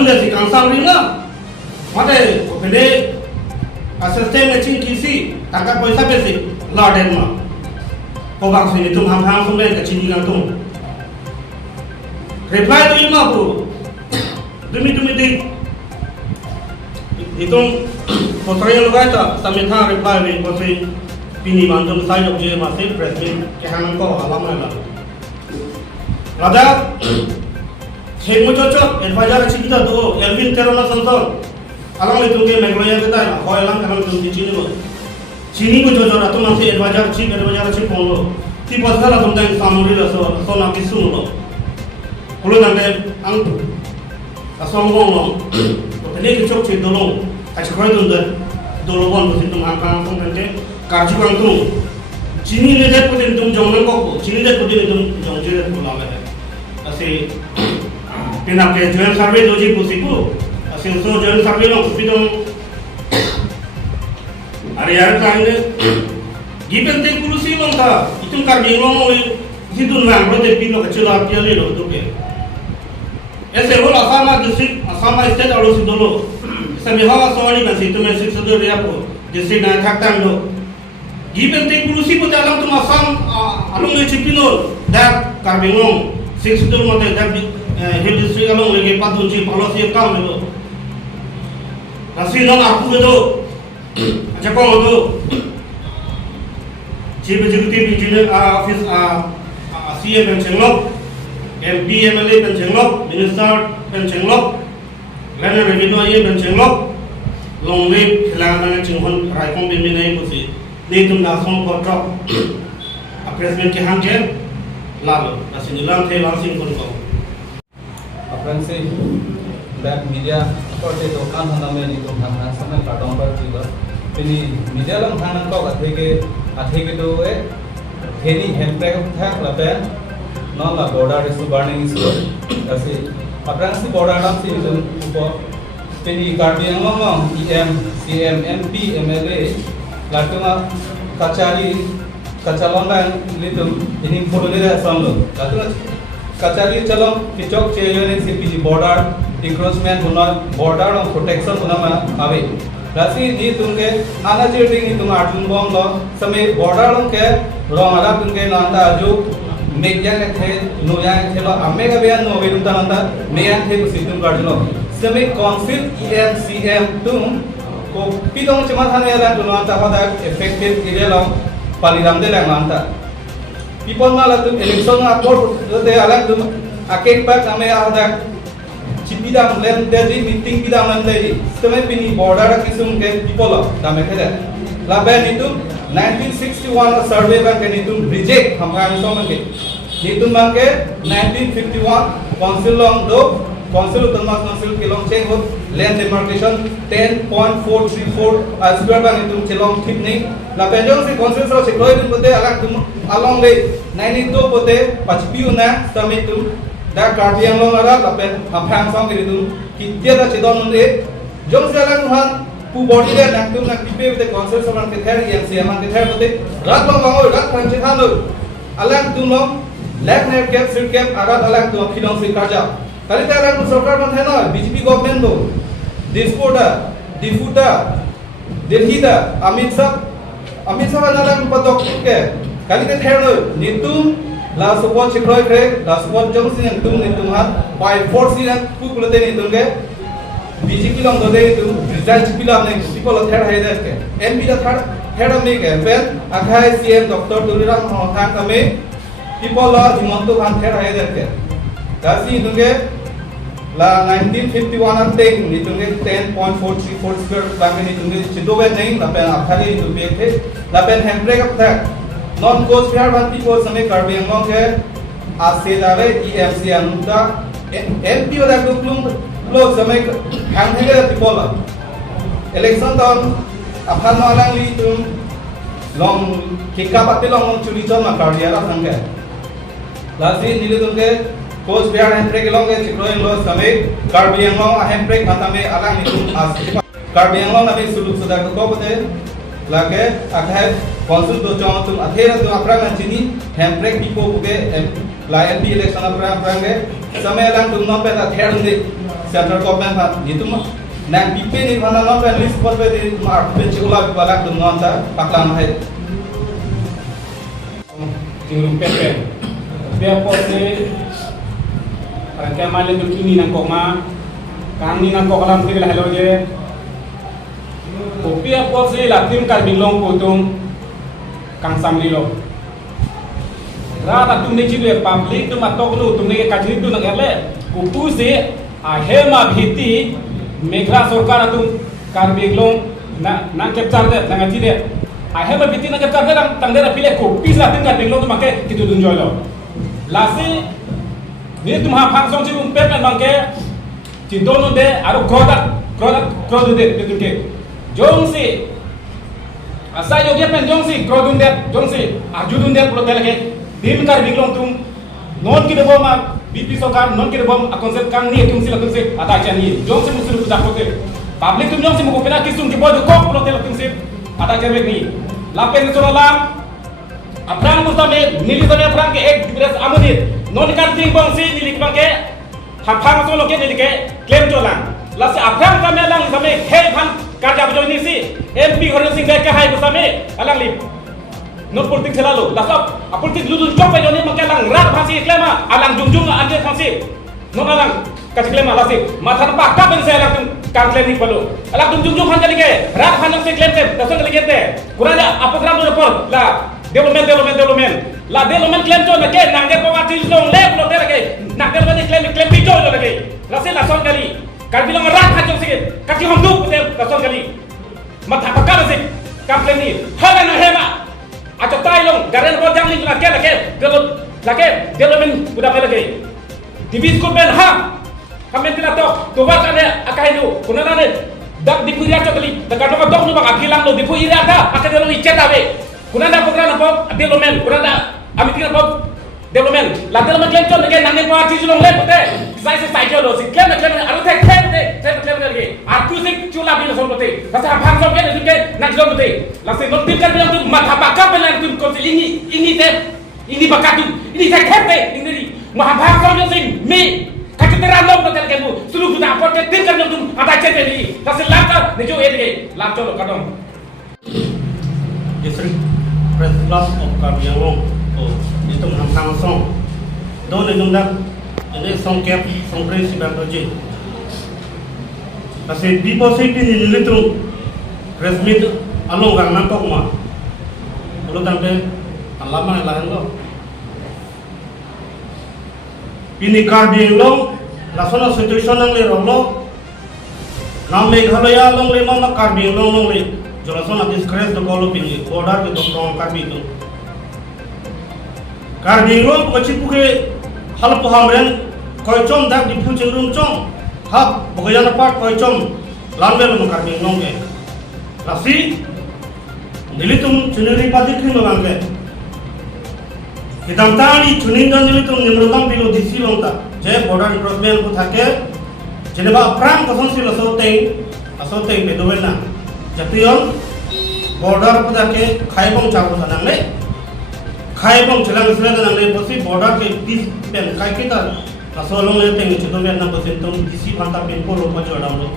Alung dari kansang rina, mata pede asisten macam kisi, tangkap poisa besi, laden mah. Kau bangsa ini tu ham sumber kecil gantung. Reply tu ilmu aku, demi di itu potongnya luar itu, sampai thang reply ni posisi pini mantum saya je masih presiden kehanan kau alam lah. Raja, hemu cocok, advisor kita tu, Elvin Terona Santon, alam itu ke Megloya kita, kau alam kalau tu di sini lo, sini ko cocok atau masih advisor polo, tipe salah tu kan samuri lah so nak kisun lo, kalau nanti ang asongong lo, ini cocok cik dolong, kasih kau itu dah dolongan tu situ angkang tu nanti karju kang tu, sini ni dah pun itu jangan kau, sini dah pun itu jangan jadi pulang ada. Asi pinak ke join survey doji pusiku asi so join survey lo pidong area kaine given te kulusi lo ta itu karbi lo mo hidun na prote pilo kacila tiale lo doke ese role asama district asama state aro sidolo sami hawa sawani kan situ me sik sadu ria po district na thaktan lo given te kulusi po dalam tu asam alung le chipino da karbi lo six itu mata dah hill district along lagi patun si policy kam itu, nasi nong aku itu, macam kau itu, chief executive engineer office CM pencenglok, MP MLA pencenglok, minister pencenglok, land revenue ye pencenglok, long way hilangan cingkon raikong pembinaan itu, ni tu nasong kotor, presiden kehangke. Lalu, nasi nilam teh langsing pun kau. Apaan sih? Back media, kau tu kan hana meni tu hana sama kadang juga. Ini media lam hana kau atheke tu heni handbrake thak lapen, non la border isu burning isu. Kasi apaan sih border lam sih itu upo. Ini karbi yang ngomong EM, CM, MP, MLA, lalu mah kacalon lah itu ini polanya samlo. Lalu kacali calon kicok cewek ni CPG border encroachment guna border dan protection guna mana awe. Lalu ni tungke anak jadi ni tung arjun bom lo, sampai border lo ke orang Arab tungke nanda aju meja ke nuya ke lo Amerika biar nu awe tunta nanda meja ke kusitung arjun lo. Sampai council EM CM tung ko pidong cuma hanya yang tu nanda pada effective ide lo. Paliram de lang manta. People malah tu election apor tu alam tu akek pak kami ada cipida melen dari meeting pida melen dari. Semai pini border kisum ke people kami kena. Laban itu 1961 survey bang kan itu reject hamkan so mangke. Itu mangke 1951 council long do council utama council kelong change hot land demarcation 10.434 square bang itu kelong tip ni. Lapan jong si council so sekolah itu pote along le 92 pote pachpiu na sampai itu dah karbi yang long ada lapan hampan song itu kita dah cedon nunde jong si alang tuhan pu body dah nak tu nak tipe pote council so orang kether yang siaman kether pote rat long bangun rat panci thalo alang tu long left net cap sit cap agat alang tu khilong si karja kali dah alang tu सरकार बंद है ना BJP government दो डिस्पोटा डिफूटा दिल्ली दा अमित शाह नालाम पदक के kali kita terus nitum la support cikroy kre la support jong sin nitum hat by force sin ku kulate nitum ke BJP long dode itu result pilam ne people third hai das ke MP da third me ke pen akhai CM Dr. Tuliram Than kame people la himanto khan third hai das ke kasi nitum ke la 1951 am teng nitum ke 10.434 square bang nitum ke chidowe nahi la pen akhali nitum pe the la pen handbrake up tha non coast biar ban people sampai karbi yang long ke asal dari EMC anu ta MP pada kuplung lo sampai hang hang ada people lah election tahun apa malang li tu long kika pati long curi cuma karbi ada sangka lagi nilu tu ke coast biar handbrake long ke cikro yang lo sampai karbi yang long handbrake mata me alang itu asal karbi yang long nabi suluk sudah ke kau betul lagi akhir konsul do jauh tu akhir tu apa yang sini handbrake people buke la MP election apa ke sampai alang tu nampak akhir ni central government हा itu mah nang pipe ni bana no kan list por pe ma pe chula balak dum non ta pakla ma hai tinggal pepe biar pose rangka malen begini nang koma kami nang kok alam tinggal hello je kopi apa sih latim kar bilong kutung kang samli lo rata tum ne chile public tum atok lu tum ne kajri tu nang ele kupu se ahema bhiti Meghla सरकार तुम कार बेगलों ना कैप्चर दे ना गति दे आहे में बिती ना कैप्चर दे तंगे रफिले को पीस लातिन कार बेगलों तुम आके कितु दुन जोलो लासे ने तुम हा फंक्शन ची तुम पे में मांगे चिंतों दे आरो क्रोध दे तुम के जोंग से असा योग्य पेन जोंग से जोंग से आजुदुन दे पुरो दे लगे दिन कार बेगलों तुम नॉन की दबो मा बीपी सरकार नॉन के बम कॉन्सेप्ट कांग नी तुम से लगन से आता चनी जोंग से मुसुल कुदा कोते पब्लिक तुम जोंग से मुको पेना किसुम के बोद को पुरो ते लगन से आता चरबे नी लापेन सोला ला अपरांग मुस्ता में नीली तो अपरांग के एक दिवस आमोदी नॉन कार थिंग बम से नीली बम के हाफांग सोलो के नीली के क्लेम चोला लासे अपरांग का में लंग समय खे भान कार जाब जोनी सी एमपी हरन सिंह के हाई गुसा में अलंग ली non politik selalu lasap politik dulu coba joni makalang rat pasti klema alang jungjung ande pasti non alang kasih klema lasi mathan pakka ben saya alang kan klem balu alang jungjung han kali ke rat han se klem se dasar kali kete kurang apa gram do report la development la development klem to ke nangge pawati long le lo te lagi nak development klem bijo lo lagi lasi lason kali kan bilang rat han se kasih honduk te lason kali matha pakka se kan klem ni hala na hema acho tai long garan bo jang ling lake development udah pala gay divis ko ben ha kamen tila to wat ane akai du kunana ne dak di puria to kali da kadok dok nu bang agilang lo di puria ada akade lo icet ave kunana program po development kunana ami tinggal po development la development klem to ne nangen po arti long le pote sai lo si klem aru tek lagi aku sing chula bil son pote kasa phang so ke ne nak lo pote la se not kan bilang tu matha pakka belan tu ko ini bakatu ini tek ini maha phang so sing mi kakiteran lo pote ke bu sulu buta pote tin kan tu ada cete ni la se laka ne jo ede la cholo kadong district press club of Kabiang itu ham song do ne nung dak ini song cap song principal project kasi people safety ni nilitu press meet along gang nang tok ma ulo tangte alama lahan lo ini Kabiang lo lasona situation nang le rolo nam Meghalaya long le ma Kabiang long le jolasona disgrace do kolo pini order ke do tong Kabiang to Kabiang lo kochi puke hal pohamren koi chom dak di phu chengrum chom hak bogoyan part koi chom lanbel mo Kabiang long ke lasi nilitum chuniri padi khin lo langke hidam tani chuninga nilitum nimrudam bilo disi longta je border crossman ko thake jeneba prang koson silo asoteng bedowena jatiyon border ko thake khaibong chabo sanangle khaibong chelang isle danangle posi border ke dis pen kai kita asolong le teng chudomen na posin tum disi phanta pen ko lo pa jodam lo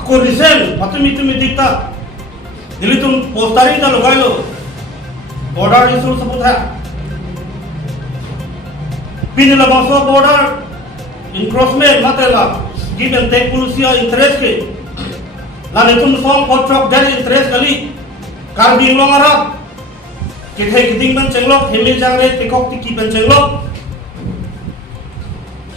ako recent patumi dikta nilitum postari da logailo border isu saputha pinila baso border encroachment matela give and take policia interest ke la netum song for truck that interest kali Kabiang long arab kithai kiting ban chenglok hemil jangre tikok tiki ban chenglok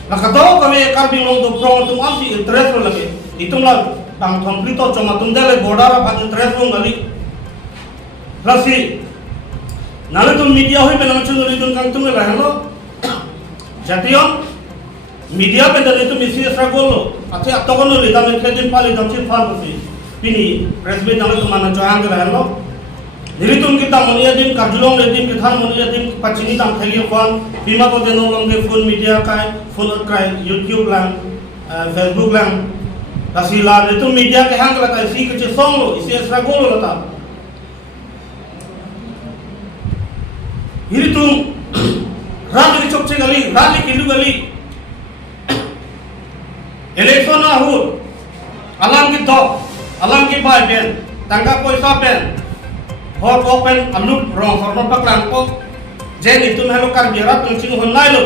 la kato kame Kabiang long to prong tum asi interest lo lage itum la tang complete choma tum dele border ab interest long kali lasi nale tum media hoi benang chungoli tum kang tum la halo jatiyon media pe dali tu misi struggle lo ache atokolo le dam khedin pali dam chi fan bosi pini press meet nalo tu mana joang de halo nilitum kita monia dim karjulong le dim kithan monia dim pachini dam theli fan bima ko denong long ke full media kai full kai YouTube lang Facebook lang asila itu media ke hang lata isi ke song lo isi struggle lo lata nilitum rali chokche gali rali kilu gali election na hu alam ki dok alam ki bai pen tangka poisa pen hot open alup rong hormon paklang ko jen itu melo kar biara tungching honnai lo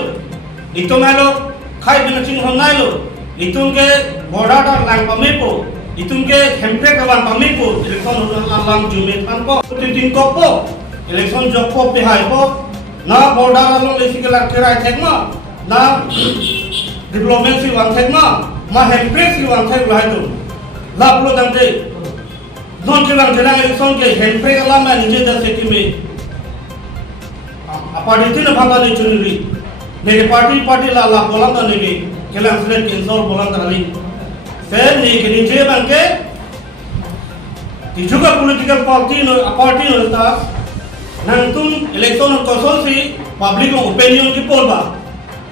itu melo khai bin ching honnai lo itu ke boda da lang pamepo itu ke hempe kawan pamepo election alam jume tan ko tin ko po election jok ko pihai ko na boda lo lesi ke lak kira thekma na diplomacy wan thekma ma hempe si wan thek lai tu lap lo dang de non ke lang jana election ke hempe alam ma nije da seti me party tu na bhanga ni chunri mere party la bolam ta ni kelang slet cancel bolam ta ni se ni ke ni je bang ke ti juga political party no ta nang tum election ko so si public opinion ki poll ba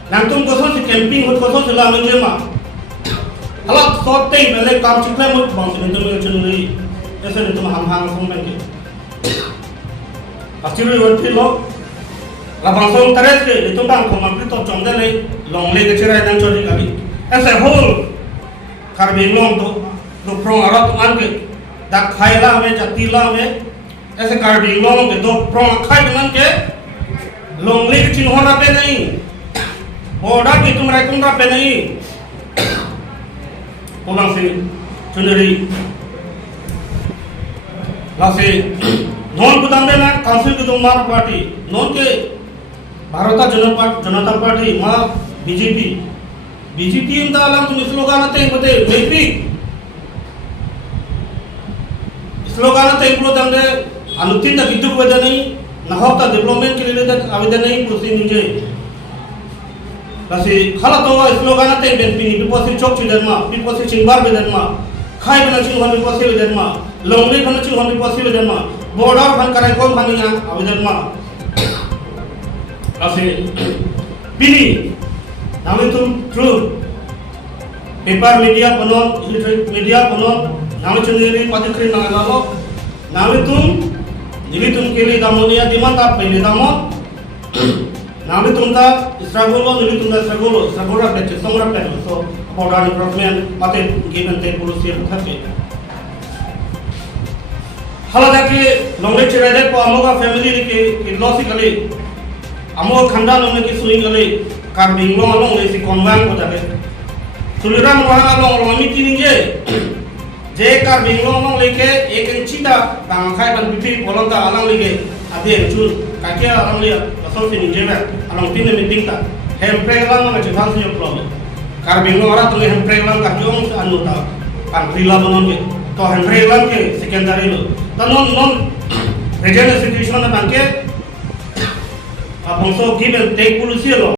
nang tum ko so si camping ko so si la men je ma halak so te mele kam chikle mo bang ni tum chunri ऐसे नहीं तुम हम सुन लेंगे अस्तित्व वर्ती लोग लाभांशों तरह से itu bang komandri to chongde le longle ke chirai dan chori kali ऐसे whole karbin long to prong arat ange dak khaila me jatila me ऐसे karbin long ke do prong khai dengan ke longle ke chin hona pe nahi boda ke tumrai tumra pe nahi obang se chunri लासे नॉन कुदांबे ना काउंसिल के दो मार party non के भारतीय जनता पार्टी मा बीजेपी इंदा आलम तुम स्लोगान ते बते बेबी स्लोगान ते इम्प्लो दंदे अनुतिन द विद्युत वेदनी नहोता डेवलपमेंट के लिए आवेदन नहीं पुसी निजे लासे खाला तो स्लोगान ते बेबी पिपोसी चौक चिदरमा पिपोसी चिंबार बेदनमा खाई बना चिंग हमी पोसी बेदनमा लोंगली बना चिंग हमी पोसी बेदनमा बॉर्डर फन करे कौन बनिया आवेदनमा लासे पिनी नामे तुम ट्रू पेपर मीडिया बनोन इलेक्ट्रॉनिक मीडिया बनोन नामे चंदेरी पदिक्री नागालो नामे तुम निबी तुम के लिए दामोनिया दिमाता पहले दामो नामे तुम ता स्ट्रगल निबी तुम ता स्ट्रगल पे सोमरा पे सो border development mate given te policy thake hala jake knowledge rede ko amoga family ke logically amo khanda no ke suing gale karbing lo along le si konwan ko jake tuliram wa along lo mi tin je karbing lo along le ke ek inchi da bang khai ban bipi bolong da alang le ke ade chun kakya alang le asal se ninje ba along tin me ting ta hem pre alang ma che thang se problem karbing lo orang tuh hem prelang karjong anu ta kan prila bonon ke to hem prelang ke secondary lo ta non regional situation na bangke abongso give and take policy lo